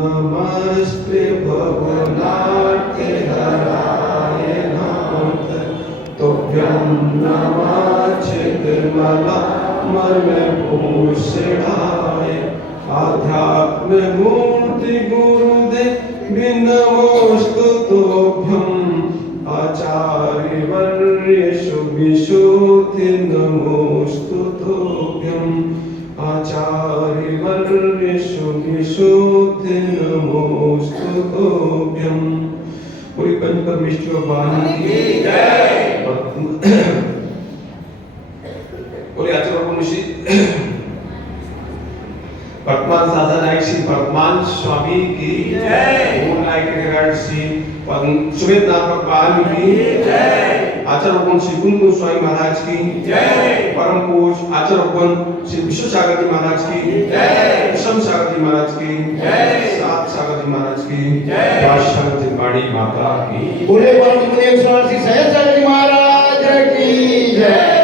नमस्ते भवनाट्य हराय नाथ तुभ्यं नमः चिन्मलामलभूषणाय आध्यात्म मूर्ति गुरुदेव नमोस्तु तुभ्यं आचार्यवर्य शुभिशोधि नमोस्तु तुभ्यं आचार्यवर्य शुभिशोधि नमोस्तु तुभ्यं। पूरी पंच परमेश्वर वाणी की जय। बोले आचार्य ऋषि वर्तमान साधनाई श्री वर्तमान स्वामी की जय। ओम नायक श्री सुमित नाथ भगवान की जय। आचार्य श्री कुंकुम स्वामी महाराज की जय। परम पूज्य आचार्य श्री विश्व सागर जी महाराज की जय। विषम सागर जी महाराज की जय। सात सागर जी महाराज की जय। सागर जी बाड़ी माता की बोले परम पूज्य श्री सहज सागर जी महाराज की जय।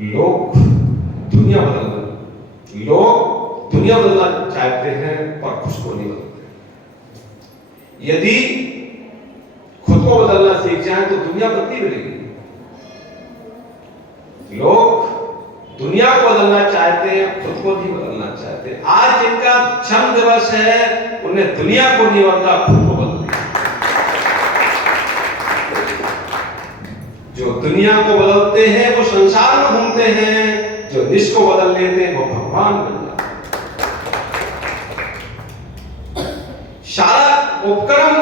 लोग दुनिया बदलना चाहते हैं पर खुद को नहीं बदलते। यदि खुद को बदलना सीख जाए तो दुनिया बदली मिलेगी। लोग दुनिया को बदलना चाहते हैं, खुद को नहीं बदलना चाहते। आज जिनका जन्म दिवस है उन्हें दुनिया को नहीं बदला, खुद को बदल दिया। जो दुनिया को बदलते हैं वो संसार में घूमते हैं, जो निज को बदल लेते हैं वो भगवान बन जाते हैं। सारा उपक्रम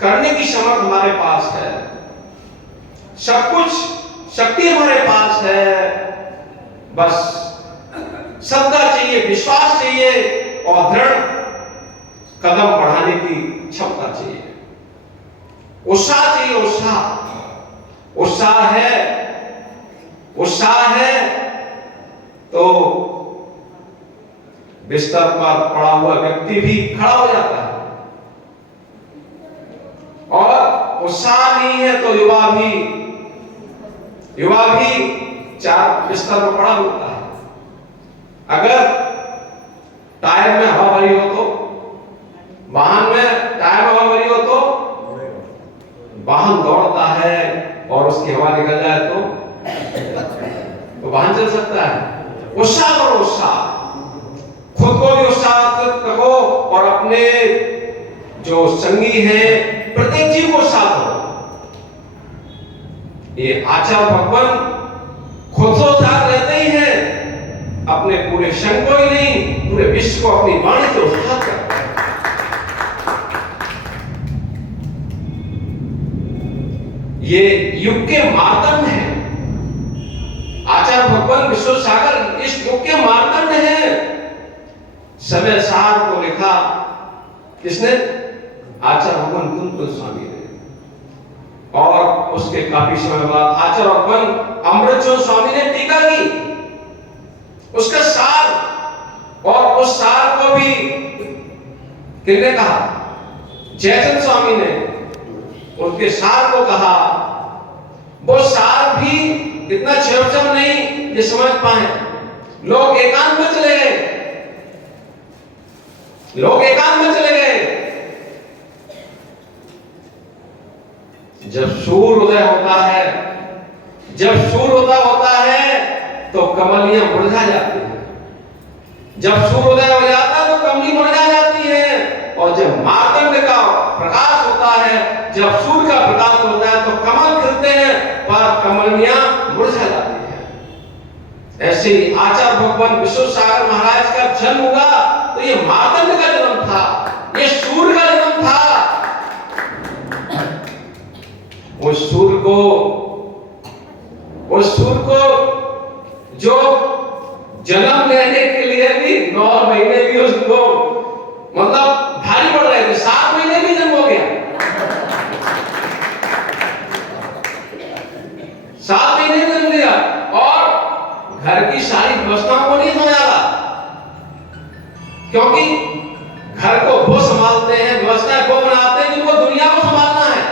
करने की समर्थ हमारे पास है, सब कुछ शक्ति हमारे पास है, बस श्रद्धा चाहिए, विश्वास चाहिए और दृढ़ कदम बढ़ाने की क्षमता चाहिए, उत्साह चाहिए। उत्साह है तो बिस्तर पर पड़ा हुआ व्यक्ति भी खड़ा हो जाता है, और उत्साह नहीं है तो युवा भी चार बिस्तर पर पड़ा होता है। अगर टायर में हवा भरी हो तो, वाहन में टायर में हवा भरी हो तो वाहन दौड़ता है, और उसकी हवा निकल जाए तो वाहन चल सकता है। उत्साह करो, उत्साह, खुद को भी उत्साहित करो और अपने जो संगी हैं प्रत्येक जीव को उत्साह करो। ये आचार्य भगवान खुद तो उत्साह रहते ही हैं, अपने पूरे संघ को ही नहीं पूरे विश्व को अपनी वाणी से उत्साहित करते हैं। ये युग के मार्तंड है। आचार्य भगवान विश्व सागर इस युग के मार्तंड है। समय सार को लिखा किसने? आचार्य भगवान कुंकुम स्वामी ने, और उसके काफी समय बाद आचार्य भगवान अमृतचंद स्वामी ने टीका की उसका सार, और उस सार को भी किसने कहा? जयचंद स्वामी ने उनके सार को कहा। वो सार भी इतना छेड़छाड़ नहीं ये समझ पाए। लोग एकांत में चले गए, जब सूर्योदय होता है तो कमलियां मुरझा जाती हैं। जब सूर्योदय हो जाता है तो कमली मुरझा जाती है, और जब मातंग का प्रकाश होता है, जब सूर्य का प्रकाश होता है तो कमल खिलते हैं, पर कमलियां मुरझा जाती हैं। ऐसे ही आचार्य भगवान विश्व सागर महाराज का जन्म हुआ तो ये मातंग का जन्म था, ये सूर्य का जन्म था। उस सूर्य को जो जन्म लेने के लिए भी 9 महीने भी उसको मतलब भारी पड़ रहे थे, 7 महीने भी जन्म हो गया। 7 महीने में जन्म लिया, और घर की सारी व्यवस्थाओं को नहीं संभाला, क्योंकि घर को वो संभालते हैं, व्यवस्थाएं वो बनाते हैं जिनको दुनिया को संभालना है।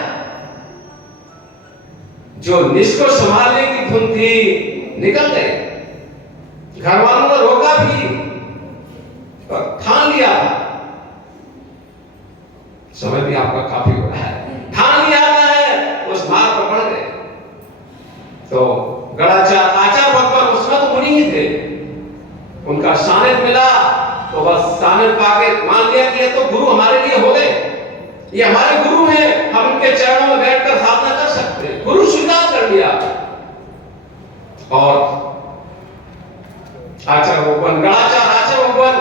जो निज को संभालने की धुन थी निकल गए। घर वालों ने रोका भी, पर ठान लिया था। समय भी आपका काफी हो रहा है। ठान लिया है, उस मार्ग पर बढ़ गए। तो गणाचार्य आचार्य भगवान उसमें तो मुनि ही थे, उनका सानिध्य मिला तो बस सानिध्य पाके मान लिया कि ये तो गुरु हमारे लिए हो गए, ये हमारे गुरु हैं, हम उनके चरणों में बैठकर साधना कर सकते हैं। गुरु स्वीकार कर लिया। और आचार्य भगवान गणाचार्य आचार्य भगवान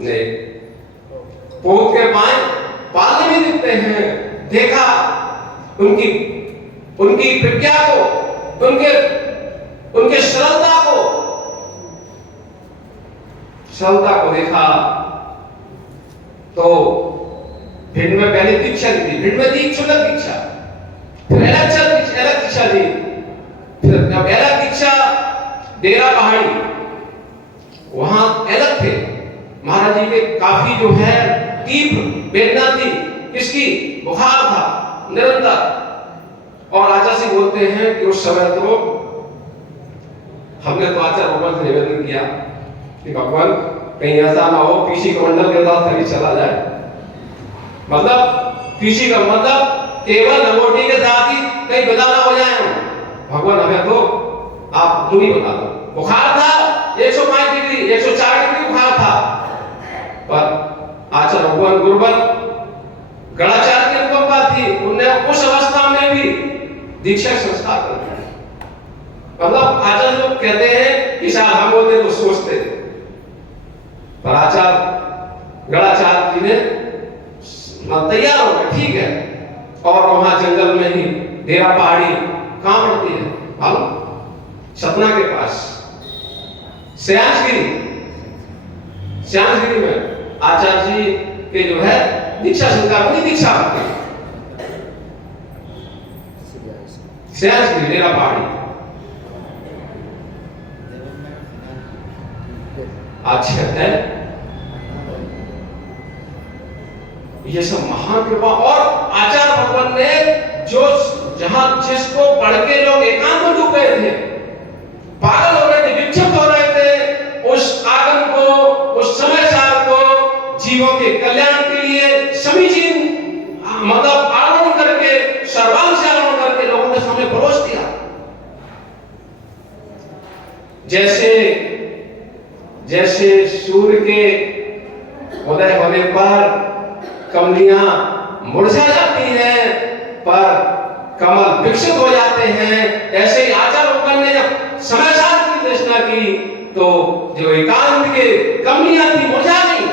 ने पहुंच के पाए पालने भी दिखते हैं। देखा उनकी प्रज्ञा को, उनके सरलता को देखा। तो भिंड में पहले दीक्षा दी थी, भिंड में दी क्षुल्लक दीक्षा, फिर अलग दीक्षा दी, फिर अलग दीक्षा डेरा पहाड़ी, वहां अलग थे। महाराज जी के काफी जो है तीव्र वेदना थी, किसकी? बुखार था निरंतर। और आचार्य से बोलते हैं कि उस समय तो हमने तो आचार्य भगवान से निवेदन किया कि भगवान कहीं ऐसा ना हो पीसी कमंडल के साथ कभी चला जाए। मतलब पीसी का मतलब केवल लंगोटी के साथ ही कहीं विदा ना हो जाए हम। भगवान हमें तो आप दूरी बता दो। बुखार था 105 डिग्री 104 डिग्री बुखार था, पर आचार्य भगवान गुरुवर गणाचार्य की अनुकंपा थी, उन्होंने उस अवस्था में भी दीक्षा संस्कार कर दिया। मतलब आचार्य लोग कहते हैं कि शायद हम बोलते तो सोचते, पर आचार्य गणाचार्य जी ने तैयार हो गए, ठीक है। और वहां जंगल में ही डेरा पहाड़ी कहां पड़ती है मालूम? सतना के पास श्यामगिरी में आचार्य जी के जो है दीक्षा संस्कार बड़ी दीक्षा होती है। श्यामगिरी डेरा पहाड़ी अच्छा है। ये सब महान कृपा। और आचार्य भगवान ने जो जहां जिसको पढ़ के लोग एकांत में डूब गए थे, पागल हो रहे थे, विक्षिप्त हो रहे थे, उस आगम को, उस समय सार को जीवों के कल्याण के लिए समीचीन मतलब आलोड़न करके, सर्वांग से आलोड़न करके लोगों के सामने परोस दिया। जैसे सूर्य के उदय होने पर कमलियां मुरझा जाती हैं पर कमल विकसित हो जाते हैं, ऐसे ही आचार्य भगवान ने जब समय सार की दर्शना की तो जो एकांत के कमलियां थी मुरझा गई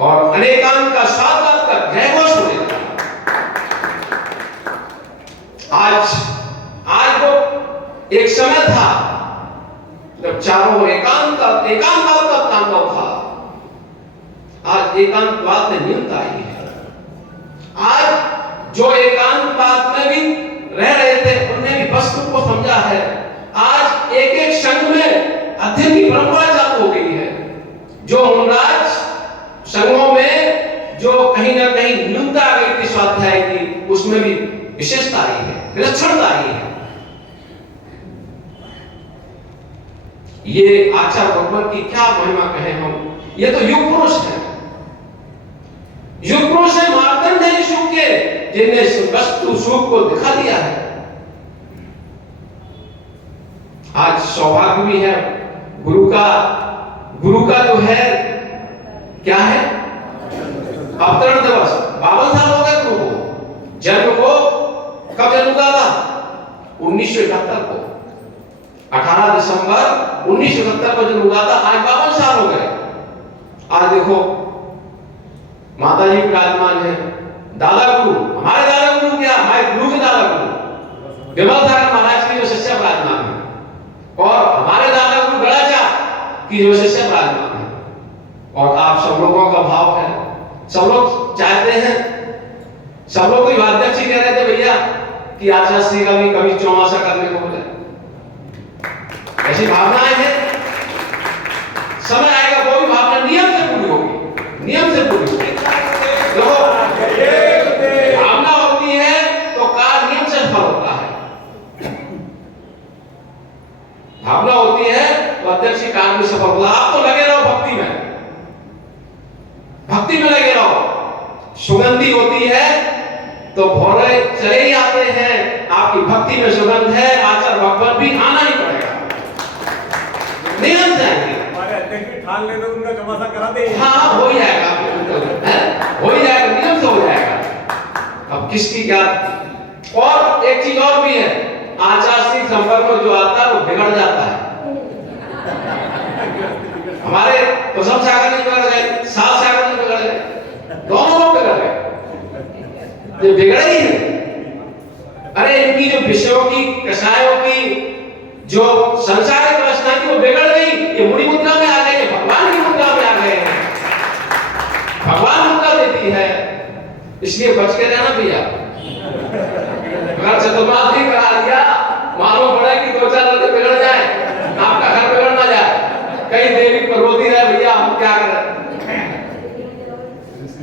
और अनेकांत का साथ का जय घोष हो गया। आज वो एक समय था जब चारों एकांत का तांडव था। आज एकांतवाद में न्यूनता आई है। आज जो एकांतवाद में भी रह रहे थे उन्होंने भी वस्तु को समझा है। आज एक एक संघ में अध्ययन की परंपरा चालू हो गई है। जो मुनराज संघों में जो कहीं ना कहीं न्यूनता आ गई थी स्वाध्याय की, उसमें भी विशेषता आई है, विलक्षणता आई है। ये आचार्य भगवान की क्या महिमा कहें हम। ये तो युग पुरुष है, युग पुरुष है मार्तंड है यीशु के, जिन्हें वस्तु सुख को दिखा दिया है। आज सौभाग्य भी है गुरु का जो है क्या है अवतरण दिवस। 52 साल हो गए गुरु को। जन्म को कब जन्म हुआ था? 1971 को, 18 दिसंबर 1971 को जन्म हुआ था। आज 52 साल हो गए। आज देखो माता जी विराजमान है, दादा गुरु, हमारे दादा गुरु क्या, हमारे गुरु के दादा गुरु विमल सागर महाराज की जो शिष्य विराजमान है, और हमारे दादा गुरु गणाचार्य की जो शिष्य विराजमान है। और आप सब लोगों का भाव है, सब लोग चाहते हैं, सब लोग अध्यक्ष जी कह रहे थे भैया कि आचार्य श्री का भी कभी चौमासा करने को बोले। ऐसी भावनाएं हैं, समय आएगा वो भी भावना नियम से पूरी होगी, नियम से पूरी होगी। देखो भावना होती है तो कार्य नियम से फल होता है। होती है तो भौरे चले ही आते हैं। आपकी भक्ति में सुगंध है, आचार्य भगवान भी आना ही पड़ेगा, नियम जाएंगे। हमारे अध्यक्ष भी ठान ले तो उनका चौमासा करा दे। हाँ हो ही जाएगा, हो ही जाएगा, नियम से हो जाएगा। अब किसकी क्या। और एक चीज और भी है, आचार्य संपर्क में जो आता है वो बिगड़ जाता है। हमारे कुसुम सागर नहीं बिगड़ गए, साल सागर नहीं बिगड़ गए, दोनों लोग बिगड़ गए, ये बिगड़े ही है। अरे इनकी जो विषयों की, कषायों की जो संसारिक व्यवस्था की वो बिगड़ गई, ये मुड़ी मुद्रा में आ गए, भगवान की मुद्रा में आ गए हैं। भगवान मुद्रा देती है, इसलिए बच के रहना भैया। अगर चतुर्मास नहीं करा दिया, मालूम पड़ा कि 2-4 लड़के बिगड़ जाए, आपका घर बिगड़ ना जाए, कई देवी पर रोती रहे भैया हम क्या करें,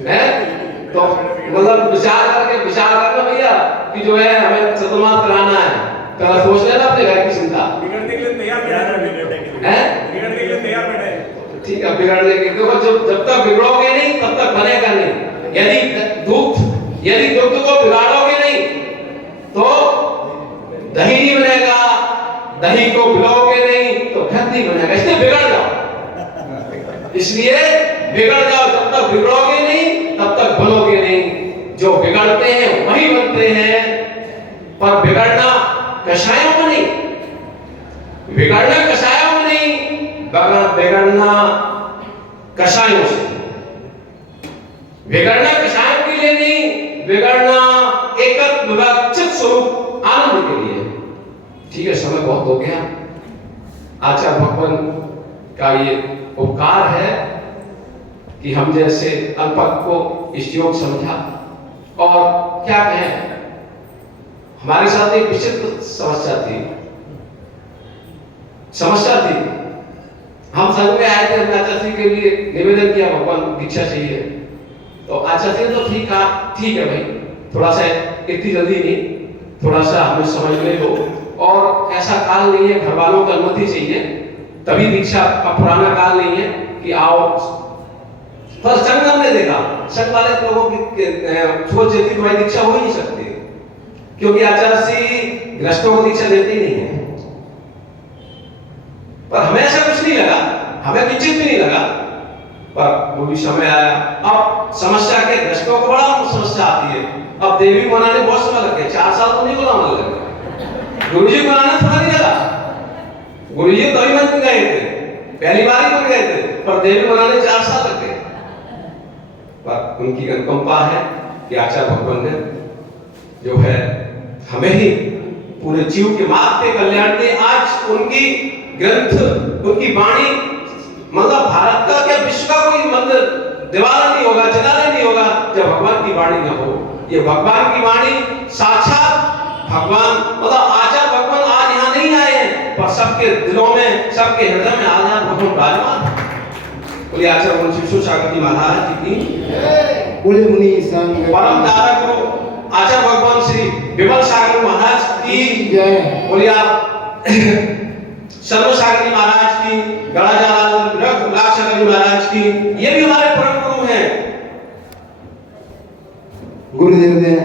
है? तो मतलब विचार करके भैया कि जो है हमें चतुर्मास कराना है, पहले सोच लेना अपने घर की चिंता। बिगड़ने के लिए तैयार बैठे हैं? बिगड़ने के लिए तैयार बैठे। ठीक है, बिगड़ने के देखो जब तक बिगड़ोगे नहीं तब तक बनेगा नहीं। यदि दुग्ध को बिगाड़ोगे नहीं तो दही नहीं बनेगा, दही को बिगाड़ोगे नहीं तो घी नहीं बनेगा, इसलिए बिगड़ जाओ। इसलिए बिगड़ जाओ, जब तक बिगड़ोगे नहीं तब तक बनोगे नहीं। जो बिगड़ते हैं वही बनते हैं, पर बिगड़ना कषायों में नहीं, बिगड़ना कषायों में नहीं, बिगड़ना कषायों से, बिगड़ना कषायों के लिए नहीं, बिगड़ना एकत्र विभाजित स्वरूप आनंद के लिए। ठीक है, समय बहुत हो गया। आचार्य भगवान का ये उपकार है कि हम जैसे अल्पज्ञ को इस योग समझा। और क्या कहें, हमारे साथ एक विचित्र समस्या थी। हम संघ में आए थे, हमने आचार्य के लिए निवेदन किया, भगवान दीक्षा चाहिए। तो आचार्य तो ठीक है भाई, थोड़ा सा इतनी जल्दी नहीं, थोड़ा सा हमें समझने दो, और ऐसा काल नहीं है, घर वालों की अनुमति चाहिए तभी दीक्षा का पुराना काल नहीं है कि आओ। पर संघ हमने देखा, संघ वाले लोगों की सोच देती तो भाई दीक्षा हो ही नहीं सकती, क्योंकि आचार्य श्री गृहस्थों को दीक्षा देते ही नहीं है। पर हमें ऐसा कुछ नहीं लगा, हमें किंचित भी नहीं लगा। पर वो भी समय आया, अब समस्या के गृहस्थों को बड़ा समस्या आती है। अब देवी बनाने बहुत समय लग गया, 4 साल तो नहीं बनाने लगे। गुरुजी बनाने थोड़ा नहीं लगा, गुरुजी तो ही बन गए थे, पहली बार ही बन गए थे, पर देवी बनाने 4 साल लग गए। पर उनकी अनुकंपा है कि आचार्य भगवान ने जो है हमें ही पूरे जीव के मार्ग के कल्याण के, आज उनकी ग्रंथ, उनकी वाणी, मतलब भारत का क्या विश्व का कोई मंदिर दीवार नहीं होगा, चिनालय नहीं होगा जब भगवान की वाणी न हो। ये भगवान की वाणी साक्षात भगवान, मतलब आचार्य भगवान आज यहाँ नहीं आए हैं, पर सबके दिलों में, सबके हृदय में आचार्य भगवान विराजमान। बोलिए आचार्य वंशिष्ठ सागर जी महाराज जी की, बोले मुनि संग परम दाता गुरु आचार्य भगवान श्री विमल सागर महाराज की जय। बोलिए आप सर्व सागर जी महाराज की, गणाचार्य सागर जी महाराज की, ये भी हमारे परम गुरु हैं। गुरुदेव ने